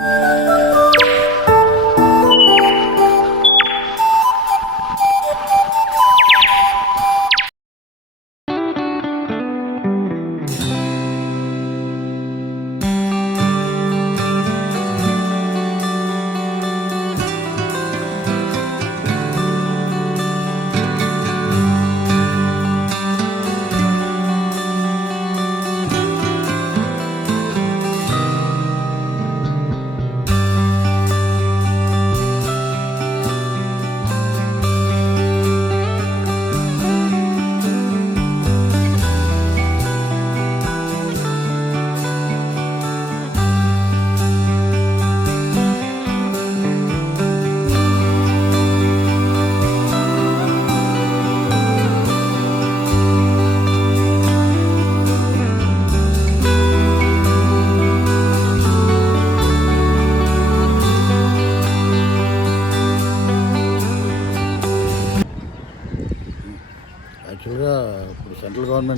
యాక్చువల్గా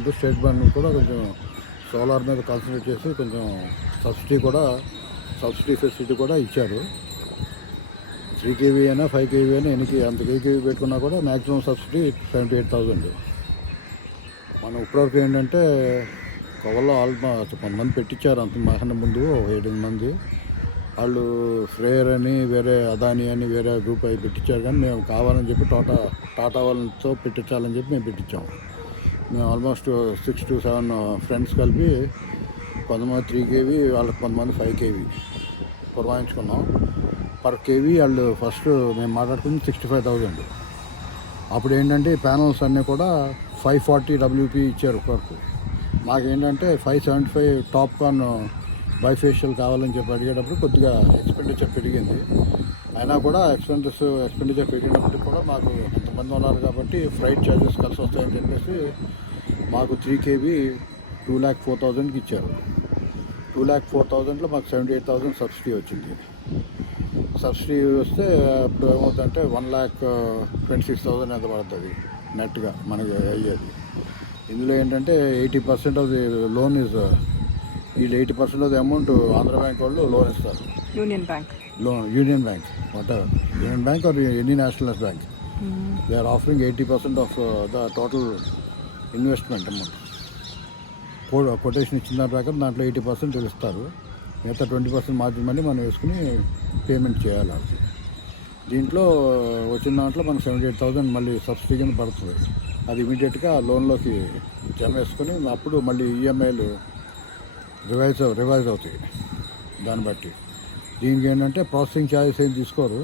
government state government కూడా కొంచెం సోలార్ మీద కాన్సన్ట్రేట్ చేసి కొంచెం సబ్సిడీ కూడా సబ్సిడీ ఫెసిలిటీ కూడా ఇచ్చారు. త్రీ కేవీ అయినా ఫైవ్ కేవీ అయినా ఎన్ని అంత కేవీ పెట్టుకున్నా కూడా maximum subsidy seventy eight thousand మనం ఇప్పటివరకు ఏంటంటే కవర్లో ఆల్మోస్ట్ కొంతమంది పెట్టించారు అంత మాకన్నా ముందు ఏడెనిమిది మంది. వాళ్ళు ఫ్రేయర్ అని వేరే అదాని అని వేరే గ్రూప్ అవి పెట్టించారు కానీ మేము కావాలని చెప్పి టాటా టాటా వాళ్ళతో పెట్టించాలని చెప్పి మేము పెట్టించాము మేము almost six to seven friends కలిపి కొంతమంది త్రీ కేవీ వాళ్ళకి కొంతమంది ఫైవ్ కేవీ పురమాయించుకున్నాం. పర్ కేవీ వాళ్ళు ఫస్ట్ మేము మాట్లాడుకుంది సిక్స్టీ ఫైవ్ థౌజండ్ అప్పుడు ఏంటంటే ప్యానల్స్ అన్నీ కూడా ఫైవ్ ఫార్టీ డబ్ల్యూపీ ఇచ్చారు వరకు మాకేంటంటే five seventy five TOPCon bifacial కావాలని చెప్పి అడిగేటప్పుడు కొద్దిగా ఎక్స్పెండిచర్ పెరిగింది. అయినా కూడా ఎక్స్పెండిస్ ఎక్స్పెండిచర్ పెరిగినప్పటికి కూడా మాకు కొంతమంది ఉన్నారు కాబట్టి ఫ్లైట్ ఛార్జెస్ కలిసి వస్తాయని చెప్పేసి మాకు three KV two lakh four థౌజండ్కి ఇచ్చారు. టూ ల్యాక్ ఫోర్ థౌజండ్లో మాకు సెవెంటీ ఎయిట్ థౌజండ్ సబ్సిడీ వచ్చింది. సబ్సిడీ వస్తే అప్పుడు ఏమవుతుందంటే one lakh twenty six thousand ఎంత పడుతుంది నెట్గా మనకి అయ్యేది. ఇందులో ఏంటంటే eighty percent of the loan is వీళ్ళు eighty percent of the amount Andhra Bank వాళ్ళు లోన్ ఇస్తారు. Union Bank loan Union Bank what Union Bank are any national bank they are offering eighty percent of the total investment amount quotation ఇచ్చిన దాని ప్రకారం దాంట్లో eighty percent ఇస్తారు. మిగతా twenty percent margin money మనం వేసుకుని పేమెంట్ చేయాలి వాళ్ళకి దీంట్లో uh, వచ్చిన దాంట్లో మనకు సెవెంటీ ఎయిట్ థౌసండ్ మళ్ళీ సబ్సిడీ కింద పడుతుంది. అది ఇమీడియట్గా లోన్లోకి జమ వేసుకొని అప్పుడు మళ్ళీ ఈఎంఐలు రివైజ్ రివైజ్ అవుతాయి. దాన్ని బట్టి. దీనికి ఏంటంటే ప్రాసెసింగ్ ఛార్జెస్ ఏం తీసుకోరు.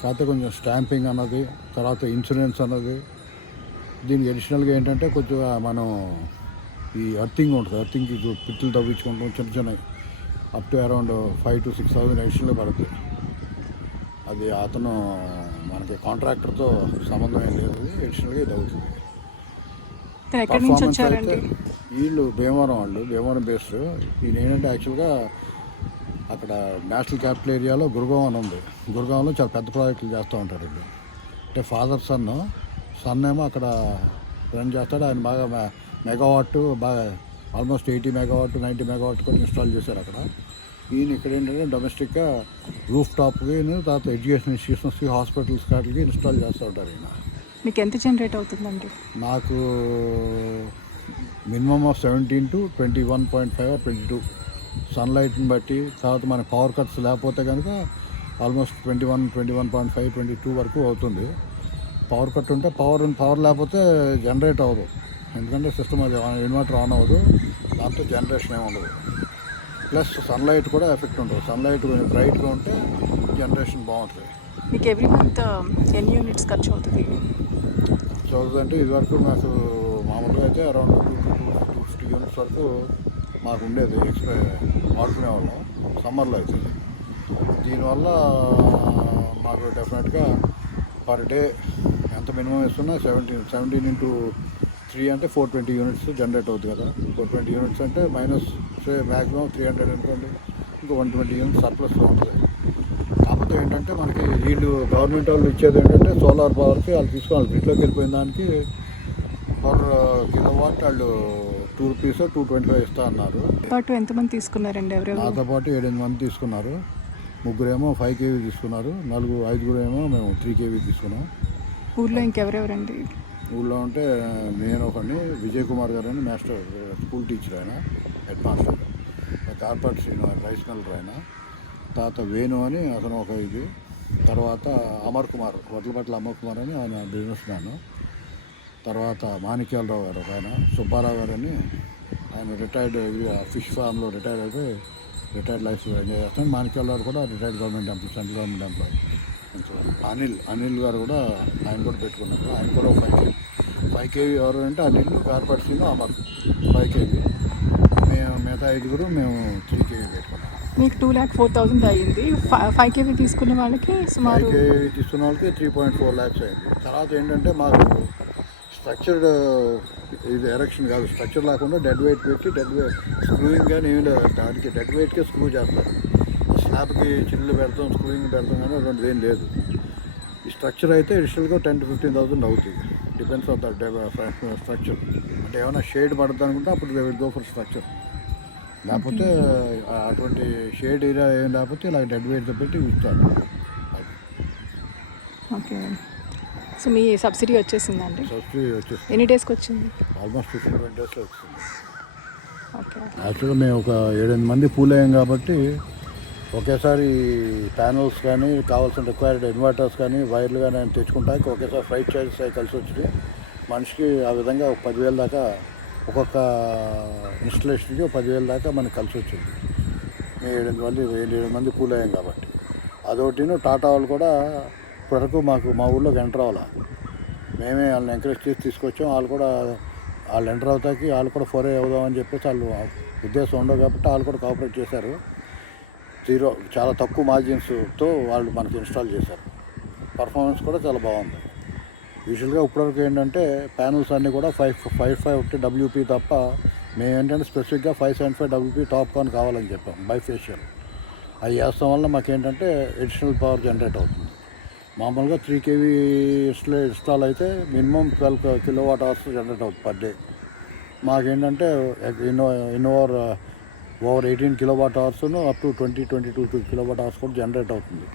కాకపోతే కొంచెం స్టాంపింగ్ అన్నది తర్వాత ఇన్సూరెన్స్ అన్నది. దీనికి అడిషనల్గా ఏంటంటే కొంచెం మనం ఈ అర్థింగ్ ఉంటుంది. అర్థింగ్కి పిట్లు తవ్వించుకుంటాం చిన్న చిన్నవి. Up to around five to six thousand additional పడుతుంది అది అతను మనకి కాంట్రాక్టర్తో సంబంధం ఏం లేదు అడిషనల్గా ఇది అవుతుంది. అయితే వీళ్ళు భీమవరం వాళ్ళు భీమవరం బేస్డ్. ఈయన ఏంటంటే యాక్చువల్గా అక్కడ నేషనల్ క్యాపిటల్ ఏరియాలో గురుగాం అని ఉంది. గురుగాంలో చాలా పెద్ద ప్రాజెక్టులు చేస్తూ ఉంటారు వీళ్ళు. అంటే ఫాదర్ సన్ సన్ ఏమో అక్కడ రన్ చేస్తాడు. ఆయన బాగా మె- మెగావాట్ బాగా almost eighty megawatt ninety megawatt కూడా ఇన్స్టాల్ చేశారు అక్కడ. ఈయన ఇక్కడ ఏంటంటే డొమెస్టిక్గా రూఫ్ టాప్కి తర్వాత ఎడ్యుకేషన్ ఇన్స్టిట్యూషన్స్కి హాస్పిటల్స్ కాటికి ఇన్స్టాల్ చేస్తూ ఉంటారు ఈయన. మీకు ఎంత జనరేట్ అవుతుందండి? నాకు minimum of seventeen to twenty one point five twenty two సన్లైట్ని బట్టి తర్వాత మన పవర్ కట్స్ లేకపోతే కనుక almost twenty one twenty one point five twenty two వరకు అవుతుంది. పవర్ కట్ ఉంటే పవర్ పవర్ లేకపోతే జనరేట్ అవ్వదు. ఎందుకంటే సిస్టమ్ అది ఇన్వర్టర్ ఆన్ అవ్వదు. దాంతో జనరేషన్ ఏమి ఉండదు. ప్లస్ సన్లైట్ కూడా ఎఫెక్ట్ ఉంటుంది. సన్లైట్ కొంచెం బ్రైట్గా ఉంటే జనరేషన్ బాగుంటుంది. మీకు ఎవ్రీ మంత్ ఎన్ని యూనిట్స్ ఖర్చు అవుతుంది? చదువు అంటే ఇదివరకు నాకు మామూలుగా అయితే around two two fifty units వరకు మాకు ఉండేది ఎక్స్ప్రె వాడుకునేవాళ్ళం. సమ్మర్లో అయితే. దీనివల్ల మాకు డెఫినెట్గా పర్ డే ఎంత మినిమం ఇస్తున్నా సెవెంటీన్ సెవెంటీన్ ఇంటూ త్రీ అంటే ఫోర్ ట్వంటీ యూనిట్స్ జనరేట్ అవుతుంది కదా. ఫోర్ ట్వంటీ యూనిట్స్ అంటే minus say maximum three hundred అనుకోండి. ఇంకా వన్ ట్వంటీ యూనిట్స్ సర్ప్లస్లో ఉంటుంది. కాకపోతే ఏంటంటే మనకి వీళ్ళు గవర్నమెంట్ వాళ్ళు ఇచ్చేది ఏంటంటే సోలార్ పవర్కి వాళ్ళు తీసుకోవాలి వీటిలోకి వెళ్ళిపోయిన దానికి పర్ కిలో వాట్ వాళ్ళు two rupees two twenty five ఇస్తా అన్నారు. పాటు ఎంతమంది తీసుకున్నారండి ఎవరెవరు నాతో పాటు ఏడెనిమిది మంది తీసుకున్నారు. ముగ్గురేమో ఫైవ్ కేవీ తీసుకున్నారు. నలుగురు ఐదుగురు ఏమో మేము త్రీ కేవీ తీసుకున్నాం. ఊర్లో ఇంకెవరెవరండి? ఊళ్ళో ఉంటే నేను ఒకడిని విజయ్ కుమార్ గారు అని మాస్టర్ స్కూల్ టీచర్ ఆయన headmaster. Corporate Srinivas rice miller ఆయన. తర్వాత వేణు అని అతను ఒక ఇది. తర్వాత అమర్ కుమార్ వడ్లపట్ల అమర్ కుమార్ అని ఆయన బిజినెస్ మ్యాన్. తర్వాత మాణిక్యాలరావు గారు ఒక ఆయన సుబ్బారావు గారు అని ఆయన రిటైర్డ్ ఫిష్ ఫామ్లో రిటైర్డ్ అయితే రిటైర్డ్ లైఫ్ ఎంజాయ్ చేస్తాను మాణిక్యాలరావు కూడా retired government employee central government employee Anil Anil గారు కూడా ఆయన కూడా పెట్టుకున్నారు. ఆయన కూడా ఫైవ్ కేవీ ఫైవ్ కేవీ ఎవరు అంటే Anil corporate Seenu Amar. Five KV మేము మిగతా ఐదుగురు మేము త్రీ కేవీ పెట్టుకున్నాం. మీకు టూ ల్యాక్ ఫోర్ థౌజండ్ అయ్యింది. ఫైవ్ కేవీ తీసుకున్న వాళ్ళకి ఫైవ్ సుమారు కేవీ తీసుకున్న వాళ్ళకి త్రీ పాయింట్ ఫోర్ ల్యాక్స్ అయింది తర్వాత ఏంటంటే మాకు స్ట్రక్చర్డ్ uh, ఇది ఎరక్షన్ కాదు. స్ట్రక్చర్ లేకుండా డెడ్ వెయిట్ పెట్టి డెడ్ వెయిట్ స్క్రూయింగ్ కానీ ఏమి లేదు. దానికి డెడ్ వెయిట్కే స్క్రూ చేస్తారు. స్లాబ్కి చిల్లు పెడతాం స్క్రూయింగ్ పెడతాం కానీ అటువంటిది ఏం లేదు. ఈ స్ట్రక్చర్ అయితే అడిషనల్గా టెన్ టు ఫిఫ్టీన్ థౌసండ్ అవుతుంది డిపెండ్స్ ఆన్ ద స్ట్రక్చర్ అంటే ఏమైనా షేడ్ పడుతుంది అనుకుంటే అప్పుడు they will go for structure లేకపోతే అటువంటి షేడ్ ఏరియా ఏం లేకపోతే ఇలా డెడ్ వెయిట్తో పెట్టి ఇస్తారు ఓకే సో మీ సబ్సిడీ వచ్చేసిందండి. సబ్సిడీ ఎన్ని డేస్కి వచ్చింది? ఆల్మోస్ట్ ట్వంటీ డేస్లో వచ్చింది. ఓకే. యాక్చువల్గా మేము ఒక ఏడెనిమిది మంది పూల్ అయ్యాం కాబట్టి ఒకేసారి ప్యానల్స్ కానీ కావాల్సిన రిక్వైర్డ్ ఇన్వర్టర్స్ కానీ వైర్లు కానీ ఆయన తెచ్చుకుంటానికి ఒకేసారి ఫ్లైట్ చార్జెస్ అవి కలిసి వచ్చినాయి మనిషికి ఆ విధంగా ఒక పదివేల దాకా ఒక్కొక్క ఇన్స్టలేషన్కి ఒక పదివేల దాకా మనకి కలిసి వచ్చింది. మేము ఏడెనిమిది మంది ఏడు మంది పూల్ అయ్యాం కాబట్టి. అదొకటిను టాటా వాళ్ళు కూడా ఇప్పటివరకు మాకు మా ఊళ్ళో ఎంటర్ అవ్వాలి మేమే వాళ్ళని ఎంకరేజ్ చేసి తీసుకొచ్చాం. వాళ్ళు కూడా వాళ్ళు ఎంటర్ అవుతాకి వాళ్ళు కూడా ఫోరే అవుదామని చెప్పేసి వాళ్ళు ఉద్దేశం ఉండవు కాబట్టి వాళ్ళు కూడా కోఆపరేట్ చేశారు. జీరో చాలా తక్కువ మార్జిన్స్తో వాళ్ళు మనకి ఇన్స్టాల్ చేశారు. పర్ఫార్మెన్స్ కూడా చాలా బాగుంది. యూజువల్గా ఇప్పటివరకు ఏంటంటే ప్యానల్స్ అన్నీ కూడా ఫైవ్ ఫైవ్ ఫైవ్ ఒకటి డబ్ల్యూపీ తప్ప మేము ఏంటంటే స్పెసిఫిక్గా five seven five WP TOPCon కావాలని చెప్పాం బై ఫేషియల్ అవి వేస్తాం వల్ల మాకేంటంటే అడిషనల్ పవర్ జనరేట్ అవుతుంది. మామూలుగా త్రీ కేవీ ఇన్స్టాల్ అయితే minimum twelve kilowatt hours generate అవుతుంది పర్ డే మాకేంటంటే ఇన్నో ఇన్నోవర్ over eighteen kilowatt అవర్స్ను up to twenty twenty two kilowatt hours కూడా జనరేట్ అవుతుంది.